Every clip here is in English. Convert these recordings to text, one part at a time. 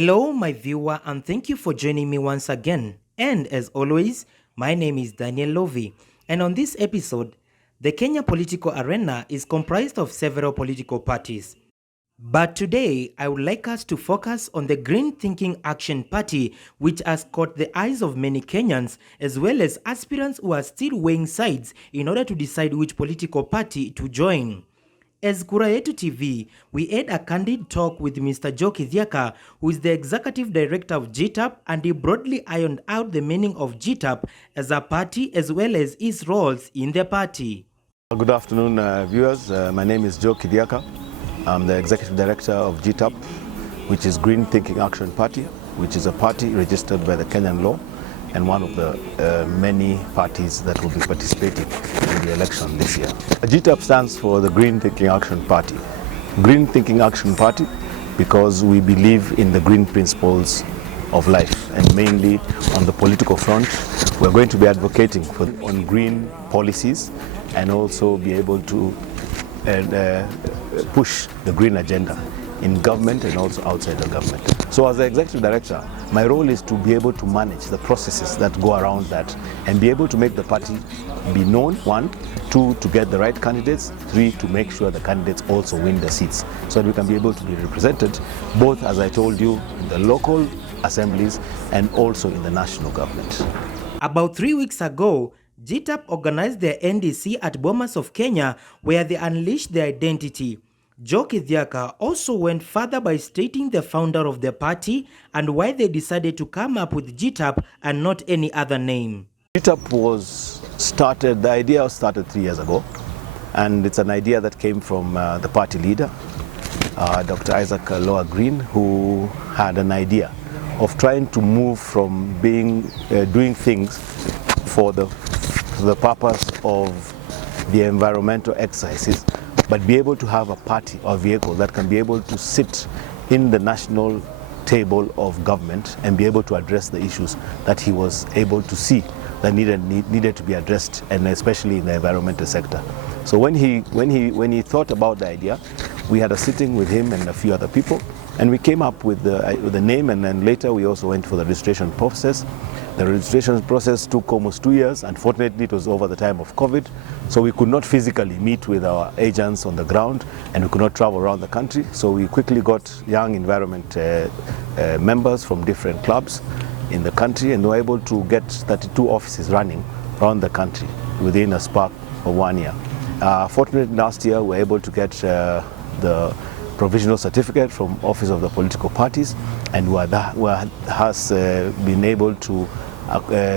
Hello, my viewer, and thank you for joining me once again. And as always, my name is Daniel Lovi. And on this episode, the Kenya political arena is comprised of several political parties. But today, I would like us to focus on the Green Thinking Action Party, which has caught the eyes of many Kenyans, as well as aspirants who are still weighing sides in order to decide which political party to join. As KURAYETU TV, we had a candid talk with Mr. Joe Kithiaka, who is the Executive Director of GTAP, and he broadly ironed out the meaning of GTAP as a party as well as its roles in the party. Good afternoon, viewers. My name is Joe Kithiaka. I'm the Executive Director of GTAP, which is Green Thinking Action Party, which is a party registered by the Kenyan law and one of the many parties that will be participating in the election this year. GTAP stands for the Green Thinking Action Party. Green Thinking Action Party because we believe in the green principles of life, and mainly on the political front, we're going to be advocating on green policies and also be able to push the green agenda in government and also outside the government. So as the Executive Director, my role is to be able to manage the processes that go around that and be able to make the party be known, one, two, to get the right candidates, three, to make sure the candidates also win the seats so that we can be able to be represented both, as I told you, in the local assemblies and also in the national government. About 3 weeks ago, GTAP organized their NDC at Bomas of Kenya, where they unleashed their identity. Joe Kithiaka also went further by stating the founder of the party and why they decided to come up with GTAP and not any other name. GTAP the idea started 3 years ago, and it's an idea that came from the party leader, Dr. Isaac Lower Green, who had an idea of trying to move from doing things for the purpose of the environmental exercises, but be able to have a party or vehicle that can be able to sit in the national table of government and be able to address the issues that he was able to see that needed to be addressed, and especially in the environmental sector. So when he thought about the idea, we had a sitting with him and a few other people, and we came up with the name, and then later we also went for the registration process. The registration process took almost 2 years. Unfortunately, it was over the time of COVID, so we could not physically meet with our agents on the ground, and we could not travel around the country. So we quickly got young environment members from different clubs in the country, and we were able to get 32 offices running around the country within a spark of 1 year. Fortunately, last year we were able to get the provisional certificate from Office of the Political Parties, and has been able to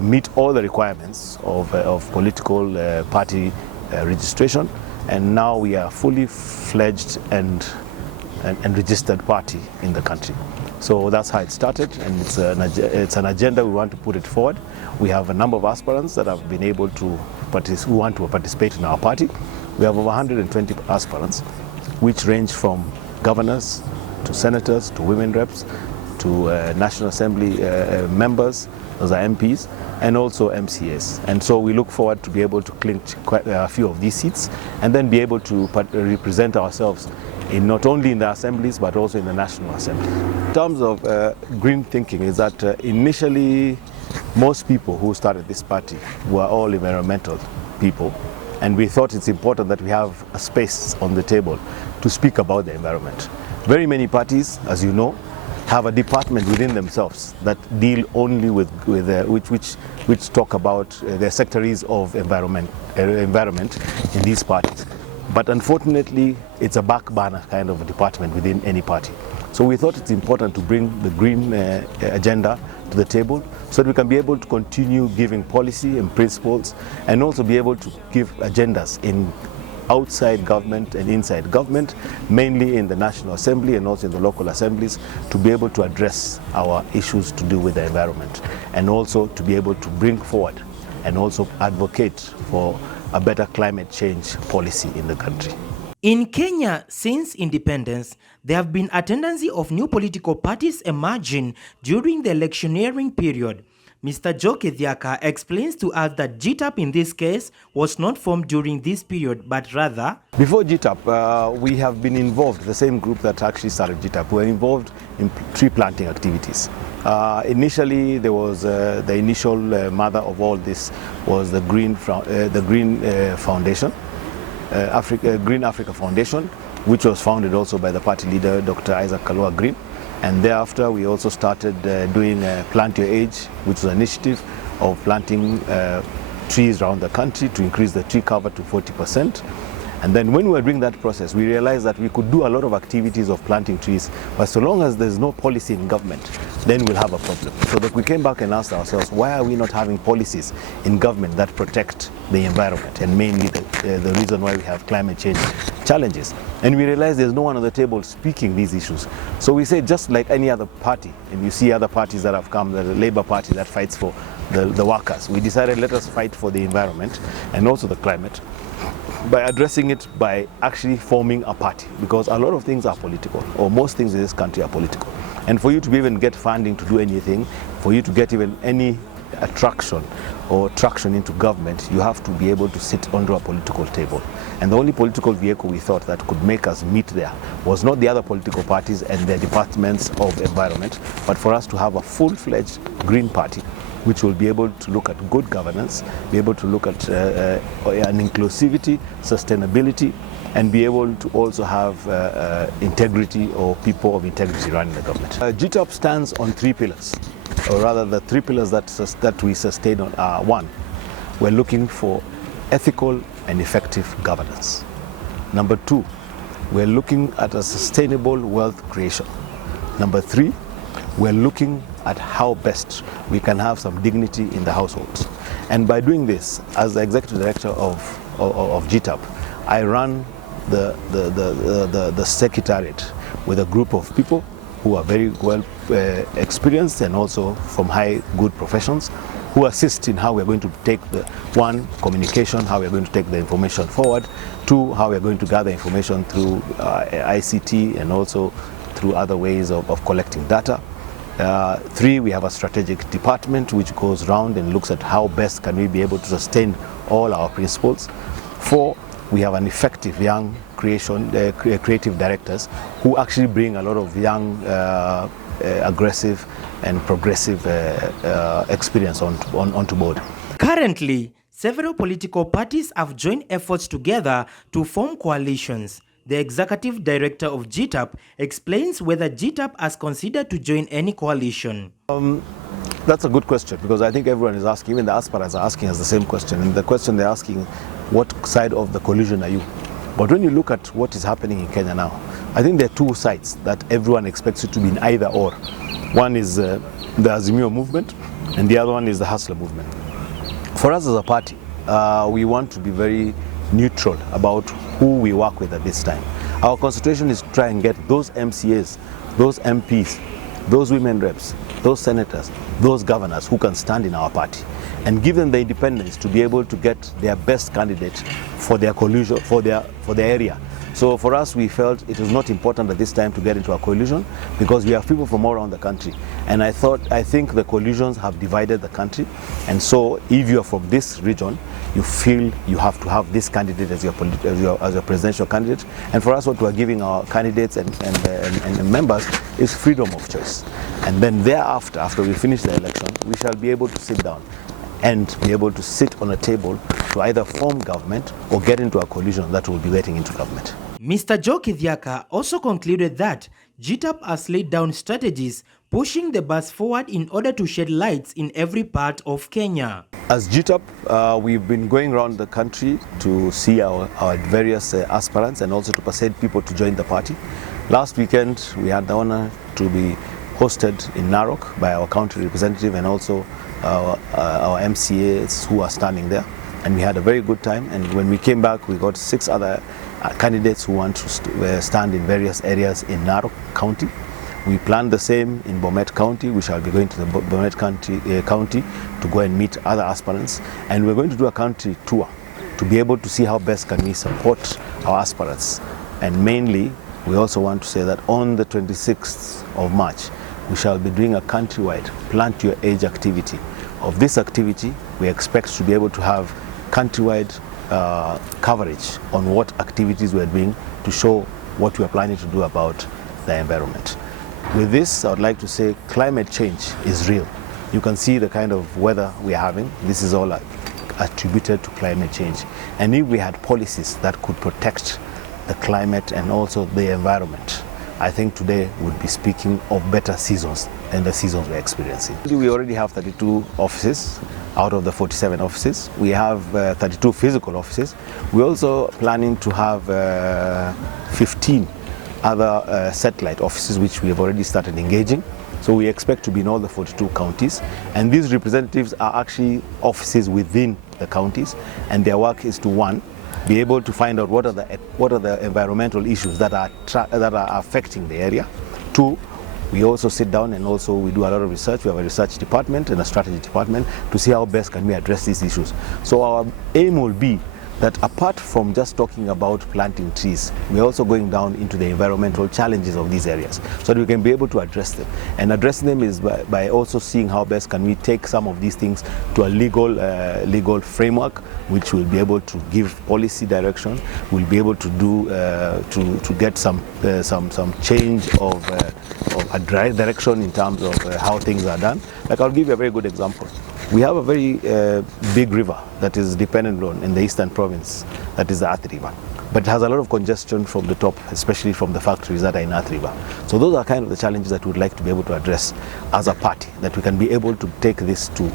meet all the requirements of political party registration, and now we are fully fledged and registered party in the country. So that's how it started, and it's an agenda we want to put it forward. We have a number of aspirants that have been able to who want to participate in our party. We have over 120 aspirants, which range from governors to senators to women reps to National Assembly members, those are MPs, and also MCAs. And so we look forward to be able to clinch quite a few of these seats and then be able to represent ourselves not only in the assemblies but also in the National Assembly. In terms of green thinking, is that initially most people who started this party were all environmental people, and we thought it's important that we have a space on the table to speak about the environment. Very many parties, as you know, have a department within themselves that deal only with which talk about the secretaries of environment in these parties. But unfortunately, it's a back burner kind of a department within any party. So we thought it's important to bring the green agenda to the table so that we can be able to continue giving policy and principles, and also be able to give agendas in outside government and inside government, mainly in the National Assembly and also in the local assemblies, to be able to address our issues to do with the environment, and also to be able to bring forward and also advocate for a better climate change policy in the country. In Kenya, since independence, there have been a tendency of new political parties emerging during the electioneering period. Mr. Joe Kithiaka explains to us that GTAP in this case was not formed during this period, but rather... Before GTAP, we have been involved, the same group that actually started GTAP, we were involved in tree planting activities. Initially, there was the initial mother of all this was the Green Foundation, Green Africa Foundation, which was founded also by the party leader, Dr. Isaac Loa Green. And thereafter, we also started doing Plant Your Age, which was an initiative of planting trees around the country to increase the tree cover to 40%. And then when we were doing that process, we realized that we could do a lot of activities of planting trees, but so long as there's no policy in government, then we'll have a problem. So that we came back and asked ourselves, why are we not having policies in government that protect the environment, and mainly the reason why we have climate change challenges. And we realized there's no one on the table speaking these issues. So we say, just like any other party, and you see other parties that have come, the Labour Party that fights for the workers, we decided let us fight for the environment and also the climate, by addressing it by actually forming a party, because a lot of things are political, or most things in this country are political. And for you to even get funding to do anything, for you to get even any attraction or traction into government, you have to be able to sit under a political table. And the only political vehicle we thought that could make us meet there was not the other political parties and their departments of environment, but for us to have a full-fledged green party, which will be able to look at good governance, be able to look at an inclusivity, sustainability, and be able to also have integrity, or people of integrity running the government. GTAP stands on three pillars, or rather the three pillars that we sustain on are: one, we're looking for ethical and effective governance. Number two, we're looking at a sustainable wealth creation. Number three, we're looking at how best we can have some dignity in the households. And by doing this, as the executive director of GTAP, I run the secretariat with a group of people who are very well experienced and also from high good professions, who assist in how we're going to take the one, communication, how we're going to take the information forward; two, how we're going to gather information through ICT and also through other ways of collecting data. Three, we have a strategic department which goes around and looks at how best can we be able to sustain all our principles. Four, we have an effective young creative directors who actually bring a lot of young, aggressive and progressive experience onto board. Currently, several political parties have joined efforts together to form coalitions. The executive director of GTAP explains whether GTAP has considered to join any coalition. That's a good question, because I think everyone is asking, even the aspirants are asking us the same question. And the question they're asking, what side of the coalition are you? But when you look at what is happening in Kenya now, I think there are two sides that everyone expects it to be in either or. One is the Azimio movement, and the other one is the Hustler movement. For us as a party, we want to be very neutral about who we work with at this time. Our concentration is to try and get those MCAs, those MPs, those women reps, those senators, those governors who can stand in our party, and give them the independence to be able to get their best candidate for their coalition, for their area. So for us, we felt it was not important at this time to get into a coalition, because we have people from all around the country. And I think the coalitions have divided the country. And so if you are from this region, you feel you have to have this candidate as your presidential candidate. And for us, what we're giving our candidates and members is freedom of choice. And then thereafter, after we finish the election, we shall be able to sit down and be able to sit on a table to either form government or get into a coalition that will be getting into government. Mr. Joe Kithiaka also concluded that GTAP has laid down strategies pushing the bus forward in order to shed lights in every part of Kenya. As GTAP, we've been going around the country to see our various aspirants and also to persuade people to join the party. Last weekend, we had the honor to be hosted in Narok by our county representative and also our MCAs who are standing there. And we had a very good time. And when we came back, we got 6 other candidates who want to stand in various areas in Narok County. We planned the same in Bomet County. We shall be going to the Bomet County to go and meet other aspirants. And we're going to do a country tour to be able to see how best can we support our aspirants. And mainly, we also want to say that on the 26th of March, we shall be doing a countrywide Plant Your Age activity of this activity, we expect to be able to have countrywide coverage on what activities we're doing to show what we are planning to do about the environment. With this, I would like to say climate change is real. You can see the kind of weather we are having. This is all attributed to climate change. And if we had policies that could protect the climate and also the environment, I think today we'd be speaking of better seasons than the seasons we're experiencing. We already have 32 offices out of the 47 offices. We have 32 physical offices. We're also planning to have 15 other satellite offices which we have already started engaging. So we expect to be in all the 42 counties, and these representatives are actually offices within the counties, and their work is to, one, be able to find out what are the environmental issues that are affecting the area. Two, we also sit down and also we do a lot of research. We have a research department and a strategy department to see how best can we address these issues. So our aim will be that apart from just talking about planting trees, we're also going down into the environmental challenges of these areas so that we can be able to address them. And addressing them is by also seeing how best can we take some of these things to a legal framework, which will be able to give policy direction, will be able to do to get some change of a direction in terms of how things are done. Like, I'll give you a very good example. We have a very big river that is dependent on in the eastern province, that is the Athi River. But it has a lot of congestion from the top, especially from the factories that are in Athi River. So those are kind of the challenges that we'd like to be able to address as a party, that we can be able to take this to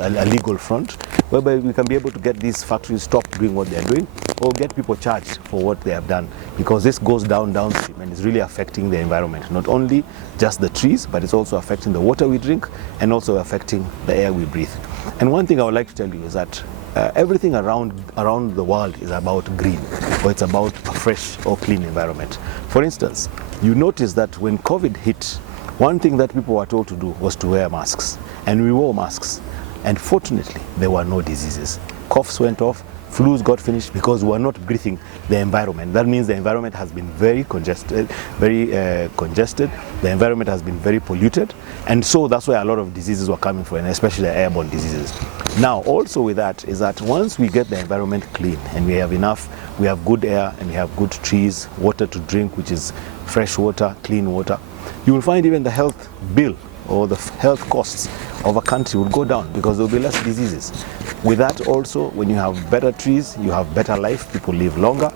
a legal front, whereby we can be able to get these factories stop doing what they're doing, or get people charged for what they have done, because this goes downstream and is really affecting the environment, not only just the trees, but it's also affecting the water we drink and also affecting the air we breathe. And one thing I would like to tell you is that everything around the world is about green, or it's about a fresh or clean environment. For instance, you notice that when COVID hit, one thing that people were told to do was to wear masks, and we wore masks, and fortunately there were no diseases. Coughs went off, flus got finished, because we are not breathing the environment. That means the environment has been very congested. The environment has been very polluted, and so that's why a lot of diseases were coming from, and especially the airborne diseases. Now, also with that is that once we get the environment clean and we have enough, we have good air and we have good trees, water to drink, which is fresh water, clean water, you will find even the health bill or the health costs of a country will go down, because there will be less diseases. With that also, when you have better trees, you have better life, people live longer.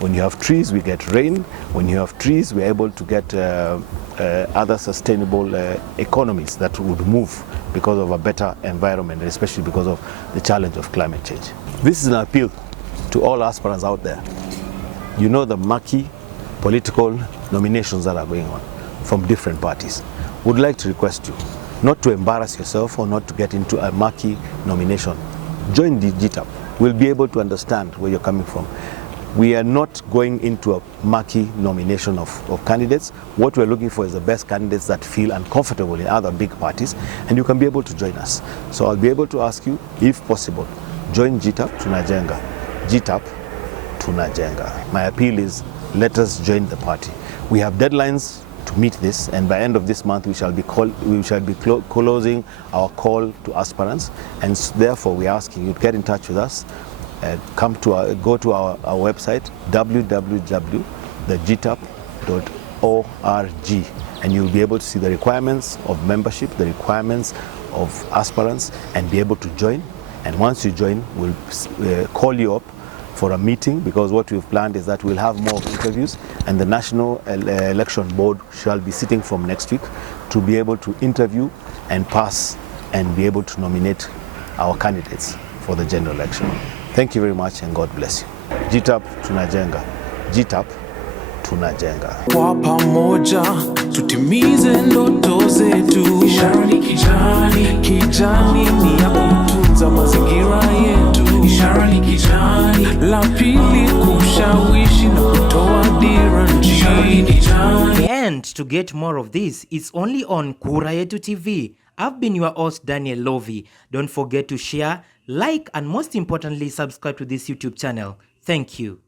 When you have trees, we get rain. When you have trees, we're able to get other sustainable economies that would move because of a better environment, especially because of the challenge of climate change. This is an appeal to all aspirants out there. You know the murky political nominations that are going on from different parties. Would like to request you not to embarrass yourself or not to get into a murky nomination. Join the GTAP. We'll be able to understand where you're coming from. We are not going into a murky nomination of candidates. What we're looking for is the best candidates that feel uncomfortable in other big parties, and you can be able to join us. So I'll be able to ask you, if possible, join GTAP Tunajenga. GTAP Tunajenga. My appeal is, let us join the party. We have deadlines to meet this, and by end of this month we shall be closing our call to aspirants, and therefore we're asking you to get in touch with us. Go to our website www.gtap.org, and you'll be able to see the requirements of membership, the requirements of aspirants, and be able to join. And once you join, we'll call you up for a meeting, because what we've planned is that we'll have more interviews, and the National Election Board shall be sitting from next week to be able to interview and pass and be able to nominate our candidates for the general election. Thank you very much, and God bless you. GTAP Tunajenga. GTAP Tunajenga. Kwa pamoja tutimize ndoto zetu. Ishara ni kijani, kijani ni ya kutunza mazingira yetu. Ishara ni kijani, la pili kushawishi na kutoa dira nchini. And to get more of this, it's only on KURAYETU TV. I've been your host, Daniel Lovi. Don't forget to share, like, and most importantly, subscribe to this YouTube channel. Thank you.